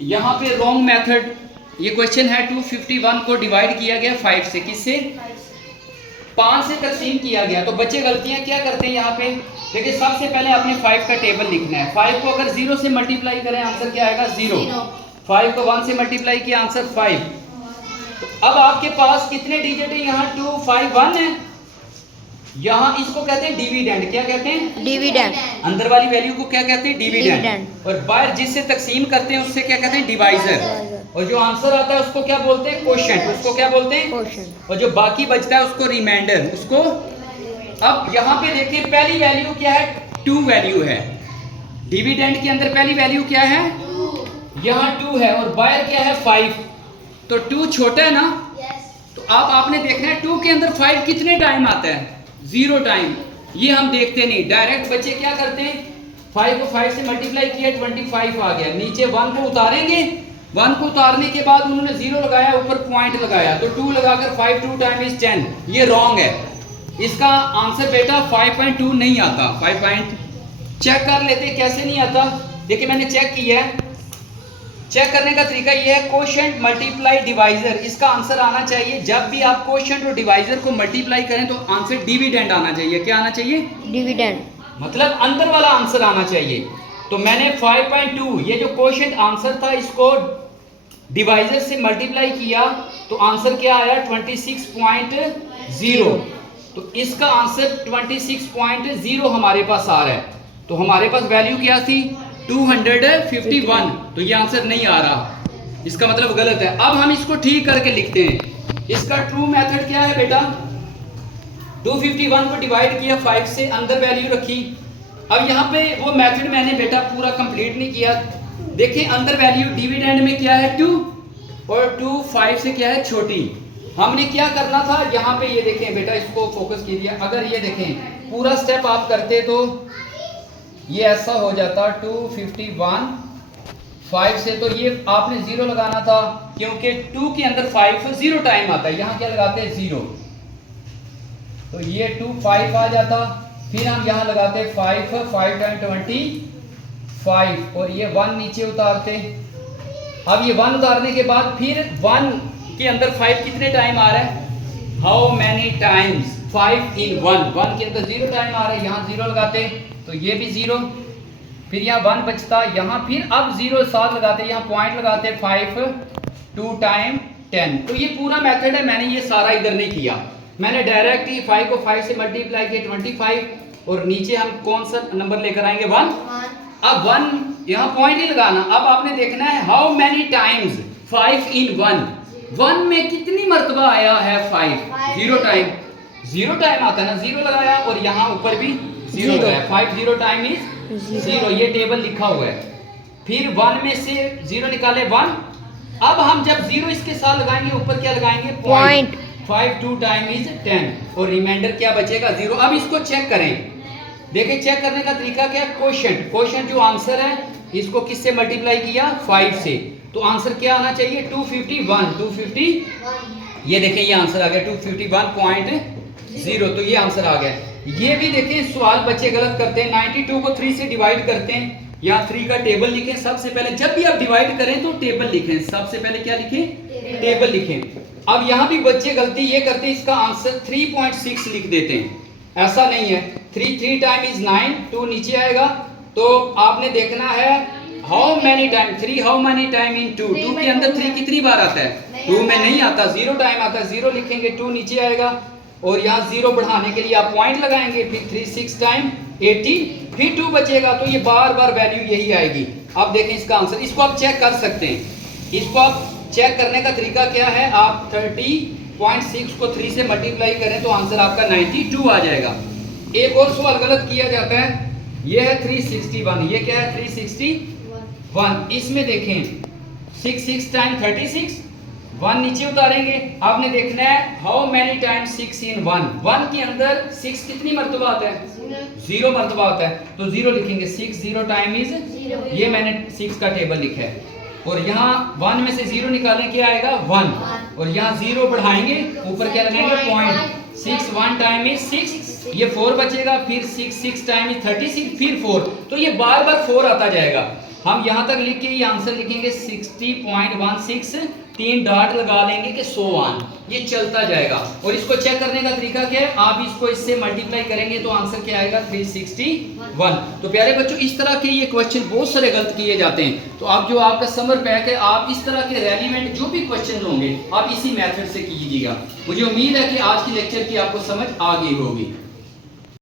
यहाँ पे wrong method, ये क्वेश्चन है 251 को डिवाइड किया गया 5 से, किससे 5 से तकसीम किया गया। तो बच्चे गलतियां क्या करते हैं यहाँ पे, देखिए सबसे पहले आपने 5 का टेबल लिखना है। 5 को अगर 0 से मल्टीप्लाई करें आंसर क्या आएगा 0। 5 को 1 से मल्टीप्लाई किया आंसर 5। तो अब आपके पास कितने डिजिट है, यहाँ 2 5 1 है। यहाँ इसको कहते हैं डिविडेंड। क्या कहते हैं, डिविडेंड। अंदर वाली वैल्यू को क्या कहते हैं, डिविडेंड। और बाहर जिससे तकसीम करते हैं उससे क्या कहते हैं, डिवाइजर। और जो आंसर आता है उसको क्या बोलते हैं, क्वोशिएंट। उसको क्या बोलते हैं, क्वोशिएंट। और जो बाकी बचता है उसको रिमाइंडर, उसको। अब यहाँ पे देखिए पहली वैल्यू क्या है, 2 वैल्यू है। डिविडेंड के अंदर पहली वैल्यू क्या है, यहाँ 2 है और बाहर क्या है 5। तो 2 छोटा है ना, तो अब आपने देखना है 2 के अंदर 5 कितने टाइम आता है, 0 टाइम। ये हम देखते नहीं, डायरेक्ट बच्चे क्या करते हैं, 5 को 5 से मल्टीप्लाई किया 25 आ गया, नीचे 1 को उतारेंगे। 1 को उतारने के बाद उन्होंने 0 लगाया, ऊपर पॉइंट लगाया, तो 2 लगाकर 5 2 टाइम इज 10। ये रॉन्ग है। इसका आंसर बेटा 5.2 नहीं आता। 5 चेक कर लेते कैसे नहीं आता। देखिए मैंने चेक किया है। चेक करने का तरीका ये है, क्वोशिएंट मल्टीप्लाई डिवाइजर। इसका आंसर आना चाहिए, जब भी आप क्वोशिएंट और डिवाइजर को मल्टीप्लाई करें तो आंसर डिविडेंड आना चाहिए। क्या आना चाहिए, डिविडेंड, मतलब अंदर वाला आंसर आना चाहिए। तो मैंने 5.2 ये जो क्वोशिएंट आंसर था इसको डिवाइजर से मल्टीप्लाई किया तो आंसर क्या आया 26.0। तो इसका आंसर 26.0 हमारे पास आ रहा है। तो हमारे पास वैल्यू क्या थी 251। तो ये आंसर नहीं आ रहा, इसका मतलब गलत है। अब हम इसको ठीक करके लिखते हैं। इसका ट्रू मेथड क्या है बेटा, 251 को डिवाइड किया 5 से, अंदर वैल्यू रखी। अब यहाँ पे वो मेथड मैंने बेटा पूरा कंप्लीट नहीं किया। देखिए अंदर वैल्यू डिविडेंड में क्या है 2 और 2 5 से क्या है छोटी। हमने क्या करना था, यहाँ पे ये देखें बेटा, इसको फोकस कीजिए। अगर ये देखें पूरा स्टेप आप करते तो ये ऐसा हो जाता 251 5 से, तो ये आपने 0 लगाना था क्योंकि 2 के अंदर 5 0 टाइम आता है। यहाँ क्या लगाते हैं 0, तो ये 2 5 आ जाता। फिर हम यहाँ लगाते 5 5 टाइम 25 और ये 1 नीचे उतारते। अब ये 1 उतारने के बाद फिर 1 के अंदर 5 कितने टाइम आ रहा है, हाउ मैनी टाइम्स 5 in 1। 1 के अंदर 0 टाइम आ रहा है, यहाँ 0 लगाते तो ये भी 0, फिर यहाँ 1 बचता, यहाँ फिर अब 0 साथ लगाते, यहाँ पॉइंट लगाते 5 2 टाइम 10। तो ये पूरा मेथड है, मैंने ये सारा इधर नहीं किया। मैंने डायरेक्ट ही 5 को 5 से मल्टीप्लाई किया 25 और नीचे हम कौन सा नंबर लेकर आएंगे 1। अब 1 यहाँ पॉइंट ही लगाना। अब आपने देखना है हाउ मैनी टाइम्स 5 in 1। 1 में कितनी मर्तबा आया है 5, 0 टाइम। 0 टाइम आता है ना, 0 लगाया और यहाँ ऊपर भी 0 लगाया। 5 0 टाइम इज 0, ये टेबल लिखा हुआ है। फिर 1 में से 0 निकाले 1। अब हम जब 0 इसके साथ लगाएंगे ऊपर क्या लगाएंगे पॉइंट। 5 2 टाइम इज 10 और रिमाइंडर क्या बचेगा 0। अब इसको चेक करें। देखिए चेक करने का तरीका क्या है, क्वोशिएंट। क्वोशिएंट जो आंसर है इसको किससे मल्टीप्लाई किया 5 से, तो आंसर क्या आना चाहिए 251। 250 ये देखें ये आंसर आ गया 251.0। तो ये आंसर आ गया। ये भी देखें सवाल बच्चे गलत करते हैं, 92 को 3 से डिवाइड करते हैं। यहाँ 3 का टेबल लिखें। सबसे पहले जब भी आप डिवाइड करें तो टेबल लिखें। सबसे पहले क्या लिखें, टेबल लिखें। अब यहाँ भी बच्चे गलती ये करते हैं, इसका आंसर 3.6 लिख देते हैं। ऐसा नहीं है, 3 टाइम इज 9, 2 नीचे आएगा। तो आपने देखना है how many time 3 how many time in 2। 2 के अंदर 3 कितनी बार आता है, 2 में नहीं आता, 0 टाइम आता है। 0 लिखेंगे 2 नीचे आएगा और यहाँ 0 बढ़ाने के लिए आप पॉइंट लगाएंगे। फिर 3 6 टाइम 80, फिर 2 बचेगा। तो ये बार बार वैल्यू यही आएगी। अब देखें इसका आंसर, इसको आप चेक कर सकते हैं। इसको आप चेक करने का तरीका क्या है, आप 30.6 को 3 से मल्टीप्लाई करें तो आंसर आपका 92 आ जाएगा। एक और सवाल गलत किया जाता है, ये है 361। ये क्या है 361। इसमें देखें 6 6 टाइम 36, 1 नीचे उतारेंगे। आपने देखना है हाउ मैनी टाइम 6 in 1। 1 के अंदर 6 कितनी मर्तबा आता है, 0 मर्तबा आता है। तो 0 लिखेंगे। 6 0 टाइम इज, ये मैंने 6 का टेबल लिखा है। और यहाँ 1 में से 0 निकालें क्या आएगा 1 और यहाँ 0 बढ़ाएंगे, ऊपर क्या लगाएंगे पॉइंट। 6 1 टाइम इज 6, ये 4 बचेगा। फिर 6 6 टाइम इज 36, फिर 4। तो ये बार बार 4 आता जाएगा। हम यहाँ तक लिख के ये आंसर लिखेंगे 60.16, 3 डॉट लगा लेंगे कि 101, ये चलता जाएगा। और इसको चेक करने का तरीका क्या है, आप इसको इससे मल्टीप्लाई करेंगे तो आंसर क्या आएगा 361। तो प्यारे बच्चों इस तरह के ये क्वेश्चन बहुत सारे गलत किए जाते हैं। तो आप जो आपका समर पैक है, आप इस तरह के रेलिवेंट जो भी क्वेश्चन होंगे आप इसी मेथड से कीजिएगा। मुझे उम्मीद है कि आज की लेक्चर की आपको समझ आ गई होगी।